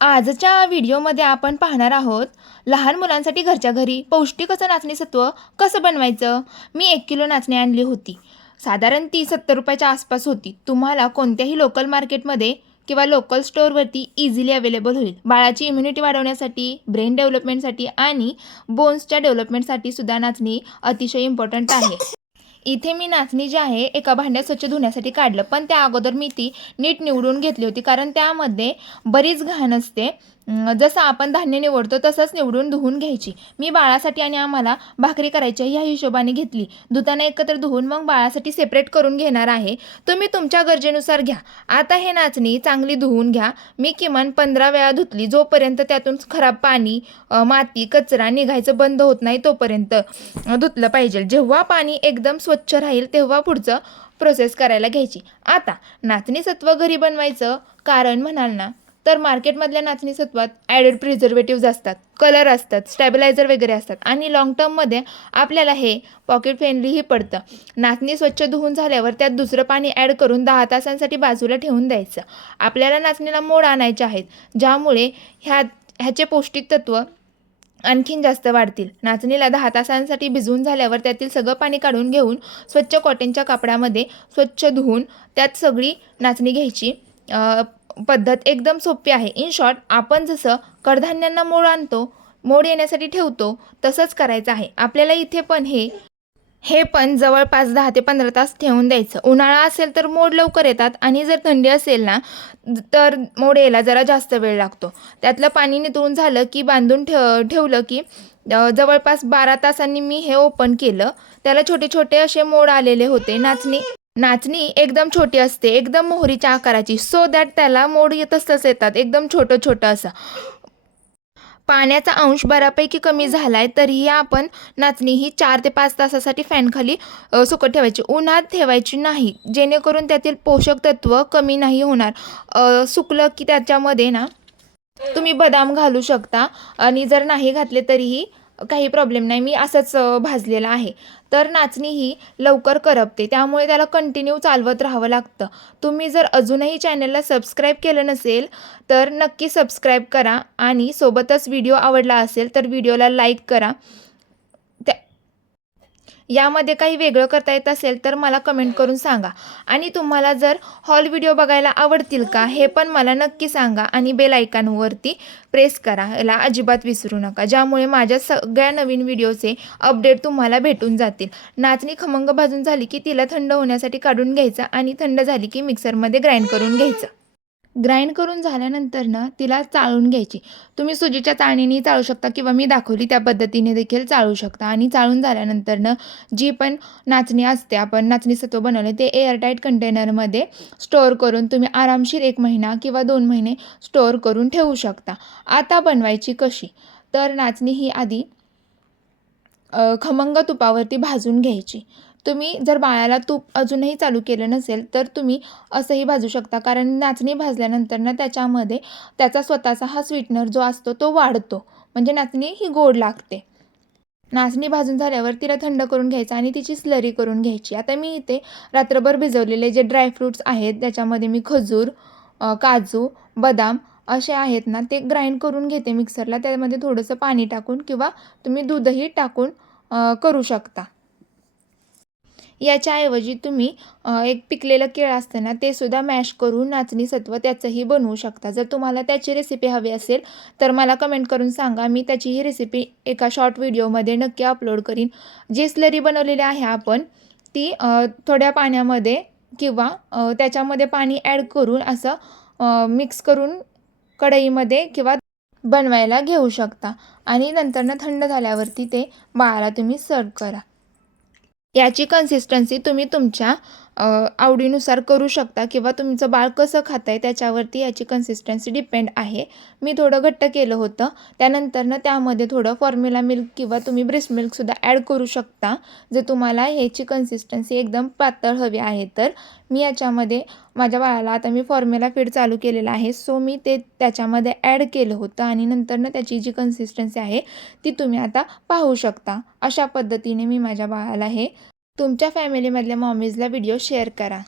आजच्या व्हिडिओमध्ये आपण पाहणार आहोत लहान मुलांसाठी घरच्या घरी पौष्टिक असं नाचणी सत्व कसं बनवायचं। मी 1 किलो नाचणी आणली होती। साधारण ती 70 रुपयाच्या आसपास होती। तुम्हाला कोणत्याही लोकल मार्केटमध्ये किंवा लोकल स्टोअरवरती इझिली अवेलेबल होईल। बाळाची इम्युनिटी वाढवण्यासाठी, ब्रेन डेव्हलपमेंटसाठी आणि बोन्सच्या डेव्हलपमेंटसाठी सुद्धा नाचणी अतिशय इम्पॉर्टंट आहे। इथे मी नाचणी जी आहे एका भांड्यात स्वच्छ धुण्यासाठी काढलं, पण त्या अगोदर मी ती नीट निवडून घेतली होती, कारण त्यामध्ये बरीच घाण असते। जसं आपण धान्य निवडतो तसंच निवडून धुवून घ्यायची। मी बाळासाठी आणि आम्हाला भाकरी करायची ह्या हिशोबाने घेतली। धुताना एकत्र धुवून मग बाळासाठी सेपरेट करून घेणार आहे। तुम्ही तुमच्या गरजेनुसार घ्या। आता हे नाचणी चांगली धुवून घ्या। मी किमान 15 वेळा धुतली, जोपर्यंत त्यातून खराब पाणी, माती, कचरा निघायचं बंद होत नाही तोपर्यंत धुतलं पाहिजे। जेव्हा पाणी एकदम स्वच्छ राहील तेव्हा पुढचं प्रोसेस करायला घ्यायची। आता नाचणी सत्व घरी बनवायचं कारण म्हणाल ना, तर मार्केटमधल्या नाचणी सत्वात ॲडेड प्रिझर्वेटिव्ज असतात, कलर असतात, स्टॅबिलायझर वगैरे असतात आणि लाँग टर्ममध्ये आपल्याला हे पॉकेट फ्रेंडलीही पडतं। नाचणी स्वच्छ धुवून झाल्यावर त्यात दुसरं पाणी ॲड करून 10 तासांसाठी बाजूला ठेवून द्यायचं। आपल्याला नाचणीला मोड आणायचे आहेत, ज्यामुळे ह्याचे पौष्टिक तत्व आणखीन जास्त वाढतील। नाचणीला 10 तासांसाठी भिजवून झाल्यावर त्यातील सगळं पाणी काढून घेऊन स्वच्छ कॉटनच्या कापडामध्ये स्वच्छ धुवून त्यात सगळी नाचणी घ्यायची। पद्धत एकदम सोपी आहे। इन शॉर्ट, आपण जसं कडधान्यांना मोड आणतो, मोड येण्यासाठी ठेवतो, तसंच करायचं आहे आपल्याला। इथे पण हे पण जवळपास 10 ते 15 तास ठेवून द्यायचं। उन्हाळा असेल तर मोड लवकर येतात आणि जर थंडी असेल ना, तर मोड यायला जरा जास्त वेळ लागतो। त्यातलं पाणी नितळून झालं की बांधून ठेवलं की जवळपास 12 तासांनी मी हे ओपन केलं। त्याला छोटे छोटे असे मोड आलेले होते। नाचणी एकदम छोटी असते, एकदम मोहरीच्या आकाराची, सो दॅट त्याला मोड तसंच येतात, एकदम छोटं छोटं असं। पाण्याचा अंश बऱ्यापैकी कमी झालाय तरीही आपण नाचणी ही 4 ते 5 तासासाठी फॅनखाली सुकत ठेवायची, उन्हात ठेवायची नाही, जेणेकरून त्यातील पोषक तत्व कमी नाही होणार। सुकलं की त्याच्यामध्ये ना तुम्ही बदाम घालू शकता आणि जर नाही घातले तरीही काही प्रॉब्लेम नाही। मी असंच भाजलेलं आहे। तर नाचणी ही लवकर करपते, त्यामुळे त्याला कंटिन्यू चालवत राहावं लागतं। तुम्ही जर अजूनही चॅनलला सबस्क्राईब केलं नसेल तर नक्की सबस्क्राईब करा आणि सोबतच व्हिडिओ आवडला असेल तर व्हिडिओला लाईक करा। यामध्ये काही वेगळं करता येत असेल तर मला कमेंट करून सांगा आणि तुम्हाला जर हॉल व्हिडिओ बघायला आवडतील का हे पण मला नक्की सांगा आणि बेल आयकॉनवरती प्रेस करायला अजिबात विसरू नका, ज्यामुळे माझ्या सगळ्या नवीन व्हिडिओचे अपडेट तुम्हाला भेटून जातील। नाचणी खमंग भाजून झाली की तिला थंड होण्यासाठी काढून घ्यायचं आणि थंड झाली की मिक्सरमध्ये ग्राइंड करून घ्यायचं। ग्राइंड करून झाल्यानंतर ना तिला चाळून घ्यायची। तुम्ही सुजीच्या चाळणीने चाळू शकता किंवा मी दाखवली त्या पद्धतीने देखील चाळू शकता। आणि चाळून झाल्यानंतर ना जी पण नाचणी असते, आपण नाचणी सत्व बनवले ते एअरटाईट कंटेनरमध्ये स्टोअर करून तुम्ही आरामशीर 1 महिना किंवा 2 महिने स्टोअर करून ठेवू शकता। आता बनवायची कशी, तर नाचणी ही आधी खमंग तुपावरती भाजून घ्यायची। तुम्ही जर बाळाला तूप अजूनही चालू केलं नसेल तर तुम्ही असंही भाजू शकता, कारण नाचणी भाजल्यानंतर ना त्याच्यामध्ये त्याचा स्वतःचा हा स्वीटनर जो असतो तो वाढतो, म्हणजे नाचणी ही गोड लागते। नाचणी भाजून झाल्यावर तिला थंड करून घ्यायचं आणि तिची स्लरी करून घ्यायची। आता मी इथे रात्रभर भिजवलेले जे ड्रायफ्रूट्स आहेत त्याच्यामध्ये मी खजूर, काजू, बदाम असे आहेत ना ते ग्राइंड करून घेते मिक्सरला। त्यामध्ये थोडंसं पाणी टाकून किंवा तुम्ही दूधही टाकून करू शकता। याच्याऐवजी तुम्ही एक पिकलेलं केळं असतं ना ते सुद्धा मॅश करून नाचणी सत्व त्याचंही बनवू शकता। जर तुम्हाला त्याची रेसिपी हवी असेल तर मला कमेंट करून सांगा, मी त्याचीही रेसिपी एका शॉर्ट व्हिडिओमध्ये नक्की अपलोड करीन। जी स्लरी बनवलेली आहे आपण ती थोड्या पाण्यामध्ये किंवा त्याच्यामध्ये पाणी ॲड करून असं मिक्स करून कढईमध्ये किंवा बनवायला घेऊ शकता आणि नंतर थंड झाल्यावरती ते बाळाला तुम्ही सर्व करा। याची कन्सिस्टन्सी तुम्ही तुमच्या आवडीनुसार करू शकता किंवा तुमचं बाळ कसं खातं आहे त्याच्यावरती याची कन्सिस्टन्सी डिपेंड आहे। मी थोडं घट्ट केलं होतं, त्यानंतर त्यामध्ये थोडं फॉर्म्युला मिल्क किंवा तुम्ही ब्रेस्ट मिल्कसुद्धा ॲड करू शकता जर तुम्हाला ह्याची कन्सिस्टन्सी एकदम पातळ हवी आहे तर। मी याच्यामध्ये माझ्या बाळाला आता मी फॉर्म्युला फीड चालू केलेला आहे, सो मी ते त्याच्यामध्ये ॲड केलं होतं आणि नंतर त्याची जी कन्सिस्टन्सी आहे ती तुम्ही आता पाहू शकता। अशा पद्धतीने मी माझ्या बाळाला हे तुमच्या फॅमिलीमधल्या मॉमीजला व्हिडिओ शेअर करा।